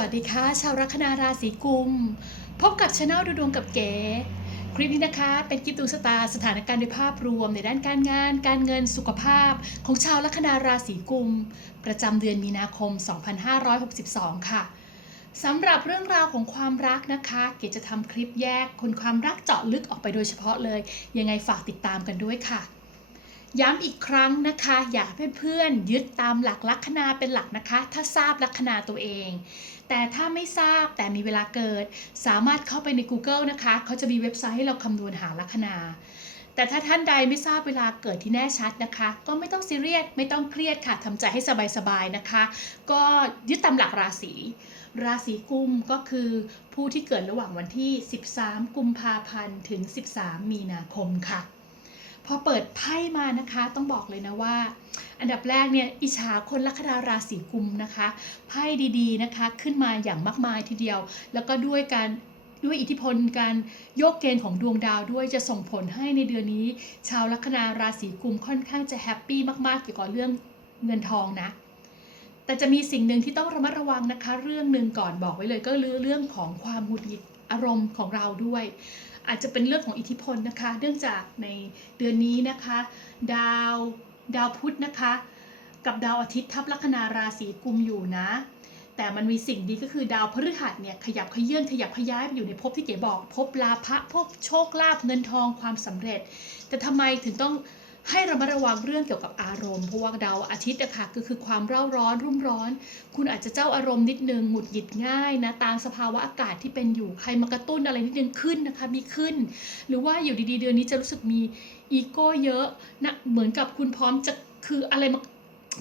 วัสดีค่ะ ชาวลัคนาราศีกุม พบกับช anel ดูดวงกับเก๋ คลิปนี้นะคะ เป็นกิฟต์ดูสตาร์สถานการณ์โดยภาพรวมในด้านการงาน การเงินสุขภาพ ของชาวลัคนาราศีกุม ประจำเดือนมีนาคม 2562 ค่ะสำหรับเรื่องราวของความรักนะคะ เก๋จะทำคลิปแยกคนความรักเจาะลึกออกไปโดยเฉพาะเลย ยังไงฝากติดตามกันด้วยค่ะ ย้ำอีกครั้งนะคะ อยากให้เพื่อนๆยึดตามหลักลัคนาเป็นหลักนะคะ ถ้าทราบลัคนาตัวเอง แต่ถ้าไม่ทราบแต่มีเวลาเกิด สามารถเข้าไปใน Google นะคะเขาจะมีเว็บไซต์ให้เราคำนวณหาลัคนา แต่ถ้าท่านใดไม่ทราบเวลาเกิดที่แน่ชัดนะคะ ก็ไม่ต้องซีเรียสไม่ต้องเครียดค่ะทำใจให้สบายๆนะคะ ก็ยึดตามหลักราศีราศีกุมก็คือผู้ที่เกิดระหว่างวันที่ 13 กุมภาพันธ์ถึง 13 มีนาคมค่ะ พอเปิดไพ่มานะคะต้องบอกเลยนะว่า อันดับแรกเนี่ยอิจฉาคนลัคนาราศีกุมนะคะไพ่ดีๆนะคะขึ้นมาอย่างมากมายทีเดียว แล้วก็ด้วยการด้วยอิทธิพลการโยกเกณฑ์ของดวงดาวด้วยจะส่งผลให้ในเดือนนี้ ชาวลัคนาราศีกุมค่อนข้างจะแฮปปี้มากๆเกี่ยวกับเรื่องเงินทองนะแต่จะมีสิ่งหนึ่งที่ต้องระมัดระวังนะคะ เรื่องหนึ่งก่อนบอกไว้เลยก็คือเรื่องของความหงุดหงิดอารมณ์ของเราด้วย อาจจะเป็นเรื่องของอิทธิพลนะคะ เนื่องจากในเดือนนี้นะคะ ดาวดาวพุธนะคะ กับดาวอาทิตย์ทับลัคนาราศีกุมอยู่นะ แต่มันมีสิ่งดีก็คือดาวพฤหัสเนี่ยขยับขยื่นขยับขย้ายไปอยู่ในภพที่เก๋บอกภพลาภะภพโชคลาภเงินทองความสำเร็จ แต่ทำไมถึงต้อง ให้ระมัดระวังเรื่องเกี่ยวกับอารมณ์เพราะว่าดาวอาทิตย์อะค่ะก็คือความเร่าร้อนรุ่มร้อน คุณอาจจะเจ้าอารมณ์นิดนึงหงุดหงิดง่ายนะตามสภาวะอากาศที่เป็นอยู่ใครมากระตุ้นอะไรนิดนึงขึ้นนะคะมีขึ้น หรือว่าอยู่ดีๆเดือนนี้จะรู้สึกมีอีโก้เยอะนะเหมือนกับคุณพร้อมจะคืออะไรมา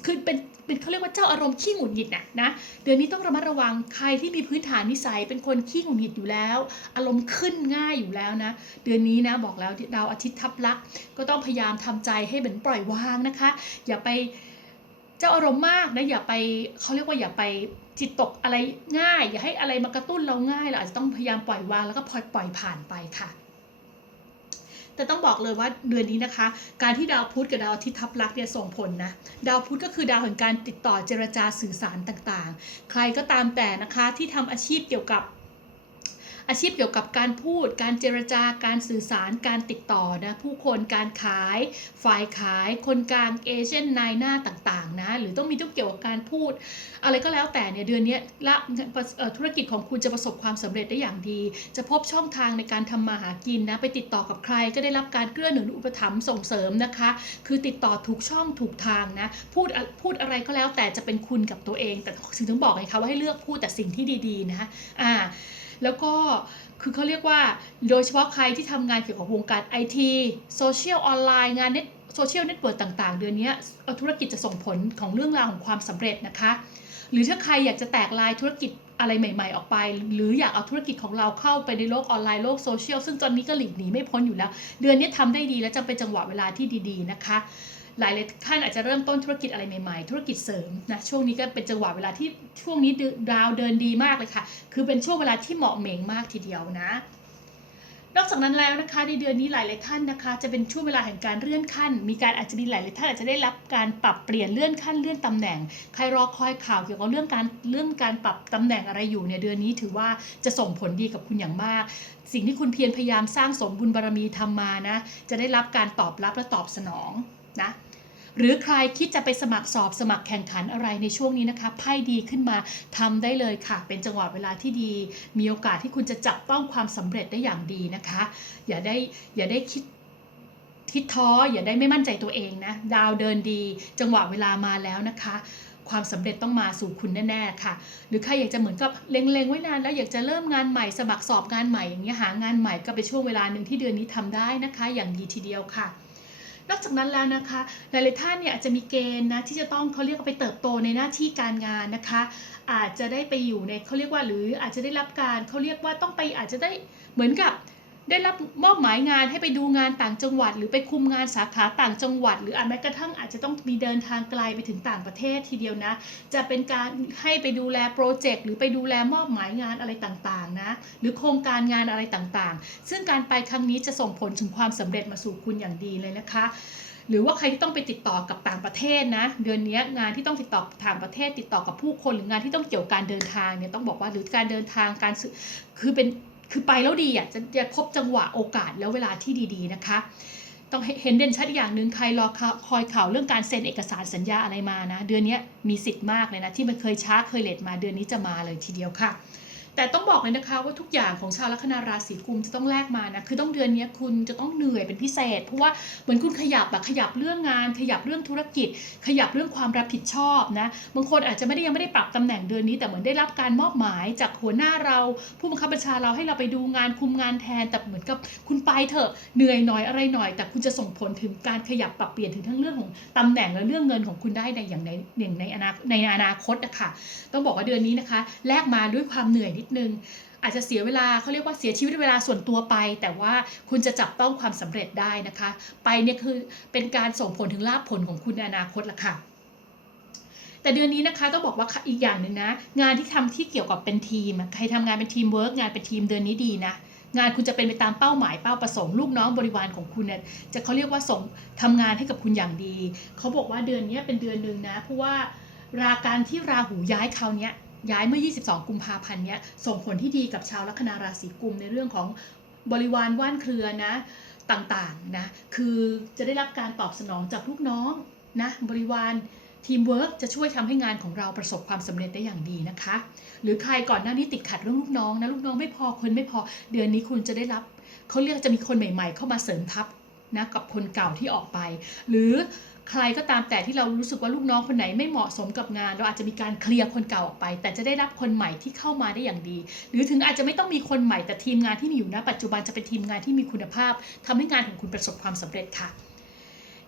คือเป็นเป็นเขาเรียกว่าเจ้าอารมณ์ขี้หงุดหงิดนะนะเดือนนี้ต้องระมัดระวังใครที่มีพื้นฐานนิสัย เป็นคนขี้หงุดหงิดอยู่แล้ว อารมณ์ขึ้นง่ายอยู่แล้วนะ เดือนนี้นะบอกแล้วดาวอาทิตย์ทับลักก็ต้องพยายามทำใจให้เหมือนปล่อยวางนะคะ อย่าไปเจ้าอารมณ์มากนะอย่าไปเขาเรียกว่าอย่าไปจิตตกอะไรง่าย อย่าให้อะไรมากระตุ้นเราง่ายเราอาจจะต้องพยายามปล่อยวางแล้วก็ปล่อยปล่อยผ่านไปค่ะ แต่ต้องบอกเลยว่าเดือนนี้นะคะ การที่ดาวพุธกับดาวอาทิตย์ทับลักเนี่ยส่งผลนะ ดาวพุธก็คือดาวแห่งการติดต่อเจรจาสื่อสารต่างๆ ใครก็ตามแต่นะคะที่ทำอาชีพเกี่ยวกับ อาชีพเกี่ยวกับการพูด การเจรจาการสื่อสาร การติดต่อนะผู้คนการขาย ฝ่ายขาย คนกลางเอเจนต์นายหน้าต่างๆนะหรือต้องมีต้องเกี่ยวกับการพูด อะไรก็แล้วแต่เนี่ยเดือนนี้ละธุรกิจของคุณจะประสบความสำเร็จได้อย่างดี จะพบช่องทางในการทำมาหากินนะไปติดต่อกับใครก็ได้รับการเกื้อหนุนอุปถัมภ์ส่งเสริมนะคะ คือติดต่อถูกช่องถูกทางนะพูดพูดอะไรก็แล้วแต่จะเป็นคุณกับตัวเอง แต่ถึงต้องบอกไงคะว่าให้เลือกพูดแต่สิ่งที่ดีๆนะอ่า แล้วก็คือเขาเรียกว่า โดยเฉพาะใครที่ทำงานเกี่ยวกับวงการไอทีโซเชียลออนไลน์งานเน็ตโซเชียลเน็ตเวิร์กต่างๆ เดือนนี้ธุรกิจจะส่งผลของเรื่องราวของความสำเร็จนะคะ หรือถ้าใครอยากจะแตกลายธุรกิจอะไรใหม่ ๆ ออกไป หรืออยากเอาธุรกิจของเราเข้าไปในโลกออนไลน์โลกโซเชียลซึ่งตอนนี้ก็หลีกหนีไม่พ้นอยู่แล้ว เดือนนี้ทำได้ดีและจะเป็นจังหวะเวลาที่ดี ๆ นะคะ หลายๆท่านอาจจะเริ่มต้นธุรกิจอะไรใหม่ๆ ธุรกิจเสริมนะช่วงนี้ก็เป็นจังหวะเวลาที่ช่วงนี้ดาวเดินดีมากเลยค่ะ คือเป็นช่วงเวลาที่เหมาะเหม่งมากทีเดียวนะนอกจากนั้นแล้วนะคะในเดือนนี้หลายๆท่านนะคะ จะเป็นช่วงเวลาแห่งการเลื่อนขั้น มีการอาจจะมีหลายๆท่านอาจจะได้รับการปรับเปลี่ยนเลื่อนขั้นเลื่อนตำแหน่ง ใครรอคอยข่าวเกี่ยวกับเรื่องการเรื่องการปรับตำแหน่งอะไรอยู่เนี่ยเดือนนี้ถือว่าจะส่งผลดีกับคุณอย่างมาก สิ่งที่คุณเพียรพยายามสร้างสมบุญบารมีทำมานะจะได้รับการตอบรับและตอบสนองนะ หรือใครคิดจะไปสมัครสอบสมัครแข่งขันอะไรในช่วงนี้นะคะไพ่ดีขึ้นมาทำได้เลยค่ะ เป็นจังหวะเวลาที่ดี มีโอกาสที่คุณจะจับต้องความสำเร็จได้อย่างดีนะคะ อย่าได้อย่าได้คิดคิดท้ออย่าได้ไม่มั่นใจตัวเองนะ ดาวเดินดี จังหวะเวลามาแล้วนะคะความสำเร็จต้องมาสู่คุณแน่ๆค่ะ หรือใครอยากจะเหมือนกับเล็งๆไว้นานแล้วอยากจะเริ่มงานใหม่สมัครสอบงานใหม่อย่างเงี้ยหางานใหม่ก็เป็นช่วงเวลาหนึ่งที่เดือนนี้ทำได้นะคะ อย่างดีทีเดียวค่ะ นอกจากนั้นแล้วนะคะหลายๆท่านเนี่ยอาจจะมีเกณฑ์นะที่จะต้องเขาเรียกว่าไปเติบโตในหน้าที่การงานนะคะ อาจจะได้ไปอยู่ในเขาเรียกว่าหรืออาจจะได้รับการเขาเรียกว่าต้องไปอาจจะได้เหมือนกับ ได้รับมอบหมายงานให้ไปดูงานต่างจังหวัด หรือไปคุมงานสาขาต่างจังหวัด หรืออาจแม้กระทั่งอาจจะต้องมีเดินทางไกลไปถึงต่างประเทศทีเดียวนะ จะเป็นการให้ไปดูแลโปรเจกต์หรือไปดูแลมอบหมายงานอะไรต่างๆนะหรือโครงการงานอะไรต่างๆ ซึ่งการไปครั้งนี้จะส่งผลถึงความสำเร็จมาสู่คุณอย่างดีเลยนะคะหรือว่าใครที่ต้องไปติดต่อกับต่างประเทศนะ เดือนนี้งานที่ต้องติดต่อต่างประเทศ ติดต่อกับผู้คนหรืองานที่ต้องเกี่ยวกับการเดินทางเนี่ยต้องบอกว่าหรือการเดินทางการคือเป็น คือไปแล้วดีอะจะจะพบจังหวะโอกาสแล้วเวลาที่ดีๆนะคะ ต้องเห็นเด่นชัดอย่างหนึ่งใครรอคอยข่าวเรื่องการเซ็นเอกสารสัญญาอะไรมานะ เดือนนี้มีสิทธิ์มากเลยนะที่มันเคยช้าเคยเลทมาเดือนนี้จะมาเลยทีเดียวค่ะ แต่ต้องบอกเลยนะคะว่าทุกอย่างของชาวลัคนาราศีกุมจะต้องแลกมานะคือต้องเดือนนี้คุณจะต้องเหนื่อยเป็นพิเศษ เพราะว่าเหมือนคุณขยับอะขยับเรื่องงาน ขยับเรื่องธุรกิจ ขยับเรื่องความรับผิดชอบนะบางคนอาจจะไม่ได้ยังไม่ได้ปรับตำแหน่งเดือนนี้ แต่เหมือนได้รับการมอบหมายจากหัวหน้าเรา ผู้บังคับบัญชาเราให้เราไปดูงานคุมงานแทนแต่เหมือนกับคุณไปเถอะเหนื่อยหน่อยอะไรหน่อย แต่คุณจะส่งผลถึงการขยับปรับเปลี่ยนถึงทั้งเรื่องของตำแหน่งและเรื่องเงินของคุณได้ในอย่างในอย่างในอนาในอนาคตนะคะต้องบอกว่าเดือนนี้นะคะ แลกมาด้วยความเหนื่อยนิดนึง อาจจะเสียเวลาเขาเรียกว่าเสียชีวิตเวลาส่วนตัวไป แต่ว่าคุณจะจับต้องความสำเร็จได้นะคะ ไปเนี่ยคือเป็นการส่งผลถึงลาภผลของคุณในอนาคตละค่ะแต่เดือนนี้นะคะต้องบอกว่าอีกอย่างหนึ่งนะ งานที่ทำที่เกี่ยวกับเป็นทีม ใครทำงานเป็นทีมเวิร์กงานเป็นทีมเดือนนี้ดีนะงานคุณจะเป็นไปตามเป้าหมายเป้าประสงค์ลูกน้องบริวารของคุณเนี่ยจะเขาเรียกว่าส่งทำงานให้กับคุณอย่างดีเขาบอกว่าเดือนนี้เป็นเดือนหนึ่งนะเพราะว่าราการที่ราหูย้ายคราวนี้ ย้ายเมื่อ 22 กุมภาพันธ์เนี้ยส่งผลที่ดีกับชาวลัคนาราศีกุมในเรื่องของบริวารว่านเครือนะต่างๆนะคือจะได้รับการตอบสนองจากลูกน้องนะบริวารทีมเวิร์กจะช่วยทำให้งานของเราประสบความสำเร็จได้อย่างดีนะคะ หรือใครก่อนหน้านี้ติดขัดเรื่องลูกน้องนะลูกน้องไม่พอคนไม่พอเดือนนี้คุณจะได้รับเขาเรียกจะมีคนใหม่ ๆ เข้ามาเสริมทัพนะกับคนเก่าที่ออกไป หรือ ใครก็ตามแต่ที่เรารู้สึกว่าลูกน้องคนไหนไม่เหมาะสมกับงาน เราอาจจะมีการเคลียร์คนเก่าออกไป แต่จะได้รับคนใหม่ที่เข้ามาได้อย่างดี หรือถึงอาจจะไม่ต้องมีคนใหม่แต่ทีมงานที่มีอยู่ณปัจจุบันจะเป็นทีมงานที่มีคุณภาพทำให้งานของคุณประสบความสำเร็จค่ะ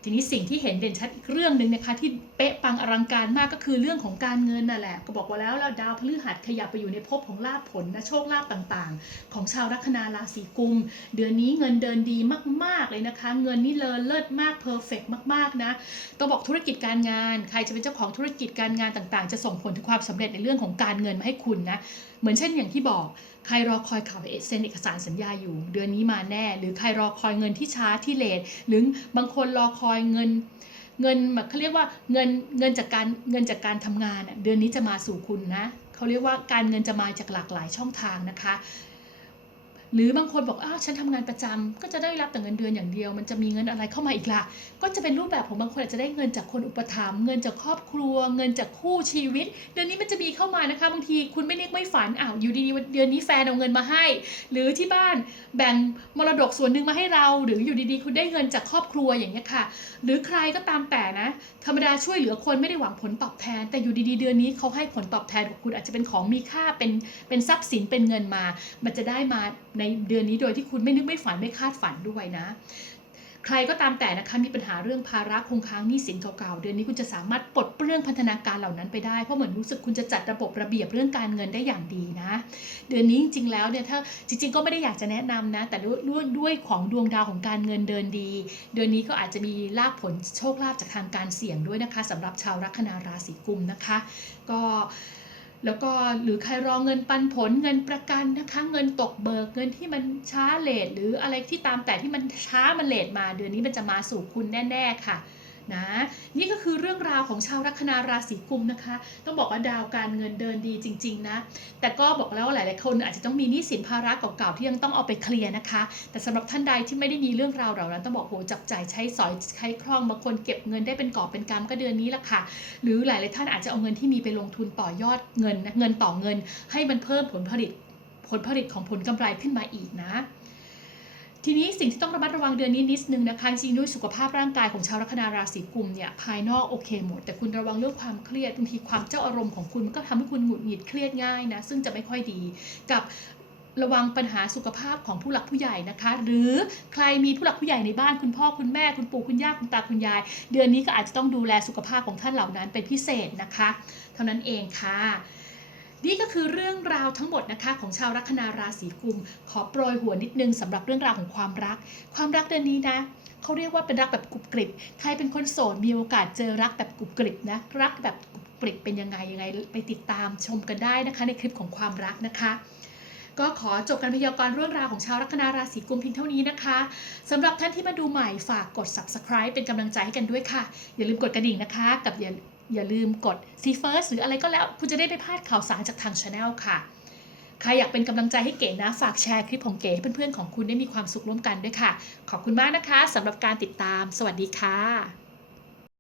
ทีนี้สิ่งที่เห็นเด่นชัดอีกเรื่องหนึ่งนะคะที่เป๊ะปังอลังการมากก็คือเรื่องของการเงินนั่นแหละก็บอกว่าแล้วแล้วดาวพฤหัสขยับไปอยู่ในภพของลาภผลนะโชคลาภต่างๆ ของชาวลัคนาราศีกุม เดือนนี้เงินเดินดีมากๆเลยนะคะ เงินนี่เลอเลิศมากเพอร์เฟกมากๆนะต้องบอกธุรกิจการงาน ใครจะเป็นเจ้าของธุรกิจการงานต่างๆ จะส่งผลถึงความสำเร็จในเรื่องของการเงินมาให้คุณนะเหมือนเช่นอย่างที่บอก ใครรอคอยข่าวเซ็นเอกสารสัญญาอยู่ เดือนนี้มาแน่ หรือใครรอคอยเงินที่ช้าที่เลทหรือบางคนรอคอยเงินเงินแบบเขาเรียกว่าเงินเงินจากการเงินจากการทำงานเดือนนี้จะมาสู่คุณนะเขาเรียกว่าการเงินจะมาจากหลากหลายช่องทางนะคะ หรือบางคนบอกอ้าวฉันทำงานประจำก็จะได้รับแต่เงินเดือนอย่างเดียว มันจะมีเงินอะไรเข้ามาอีกล่ะ ก็จะเป็นรูปแบบของบางคนอาจจะได้เงินจากคนอุปถัมภ์เงินจากครอบครัว เงินจากคู่ชีวิต เดือนนี้มันจะมีเข้ามานะคะ บางทีคุณไม่นึกไม่ฝันอ้าวอยู่ดีๆเดือนนี้แฟนเอาเงินมาให้ หรือที่บ้านแบ่งมรดกส่วนหนึ่งมาให้เรา หรืออยู่ดีๆ คุณได้เงินจากครอบครัวอย่างเงี้ยค่ะ หรือใครก็ตามแต่นะ ธรรมดาช่วยเหลือคนไม่ได้หวังผลตอบแทน แต่อยู่ดีๆ เดือนนี้เขาให้ผลตอบแทนกับคุณอาจจะเป็นของมีค่าเป็นเป็นทรัพย์สินเป็นเงินมา มันจะได้มาในเดือนนี้โดยที่คุณไม่นึกไม่ฝันไม่คาดฝันด้วยนะ ใครก็ตามแต่นะคะมีปัญหาเรื่องภาระคงค้างหนี้สินเก่าๆเดือนนี้คุณจะสามารถปลดเปลื้องพันธนาการเหล่านั้นไปได้เพราะเหมือนรู้สึกคุณจะจัดระบบระเบียบเรื่องการเงินได้อย่างดีนะ เดือนนี้จริงๆแล้วเนี่ยถ้าจริง ๆ ก็ไม่ได้อยากจะแนะนำนะ แต่ด้วยด้วยของดวงดาวของการเงินเดินดี เดือนนี้ก็อาจจะมีลาภผลโชคลาภจากทางการเสี่ยงด้วยนะคะสำหรับชาวลัคนาราศีกุมนะคะ ก็ แล้วก็หรือใครรอเงินปันผลเงินประกันนะคะ เงินตกเบิกเงินที่มันช้าเลทหรืออะไรที่ตามแต่ที่มันช้ามันเลทมาเดือนนี้มันจะมาสู่คุณแน่ ๆ ค่ะ นะนี่ก็คือเรื่องราวของชาวลัคนาราศีกุมนะคะ ต้องบอกว่าดาวการเงินเดินดีจริง ๆ นะ แต่ก็บอกแล้วว่าหลายๆคนอาจจะต้องมีหนี้สินภาระเก่าๆที่ยังต้องเอาไปเคลียร์นะคะ แต่สำหรับท่านใดที่ไม่ได้มีเรื่องราวเหล่านั้นต้องบอกโหจับจ่ายใช้สอยใช้คล่องบางคนเก็บเงินได้เป็นกอบเป็นกำก็เดือนนี้ละค่ะ หรือหลายๆท่านอาจจะเอาเงินที่มีไปลงทุนต่อยอดเงินนะเงินต่อเงิน ให้มันเพิ่มผลผลิตผลผลิตของผลกำไรขึ้นมาอีกนะ ทีนี้สิ่งที่ต้องระมัดระวังเดือนนี้นิดนึงนะคะ จริงๆด้วยสุขภาพร่างกายของชาวลัคนาราศีกุมเนี่ยภายนอกโอเคหมด แต่คุณระวังเรื่องความเครียดบางทีความเจ้าอารมณ์ของคุณมันก็ทำให้คุณหงุดหงิดเครียดง่ายนะซึ่งจะไม่ค่อยดีกับระวังปัญหาสุขภาพของผู้หลักผู้ใหญ่นะคะ หรือใครมีผู้หลักผู้ใหญ่ในบ้านคุณพ่อคุณแม่คุณปู่คุณย่าคุณตาคุณยาย เดือนนี้ก็อาจจะต้องดูแลสุขภาพของท่านเหล่านั้นเป็นพิเศษนะคะ เท่านั้นเองค่ะ นี่ก็คือเรื่องราวทั้งหมดนะคะของชาวลัคนาราศีกุม ขอโปรยหัวนิดนึงสำหรับเรื่องราวของความรัก ความรักเดือนนี้นะเขาเรียกว่าเป็นรักแบบกรุบกริบ ใครเป็นคนโสดมีโอกาสเจอรักแบบกรุบกริบนะรักแบบกรุบกริบเป็นยังไงยังไง ไปติดตามชมกันได้นะคะ ในคลิปของความรักนะคะก็ขอจบการพยากรณ์เรื่องราวของชาวลัคนาราศีกุมเพียงเท่านี้นะคะสำหรับท่านที่มาดูใหม่ฝากกด subscribe เป็นกำลังใจให้กันด้วยค่ะ อย่าลืมกดกระดิ่งนะคะ กับอย่า อย่าลืมกด see first หรืออะไรก็แล้ว คุณจะได้ไม่พลาดข่าวสารจากทาง channel ค่ะ ใครอยากเป็นกำลังใจให้เก๋นะ ฝากแชร์คลิปของเก๋ให้เพื่อนๆของคุณได้มีความสุขร่วมกันด้วยค่ะ ขอบคุณมากนะคะสำหรับการติดตาม สวัสดีค่ะ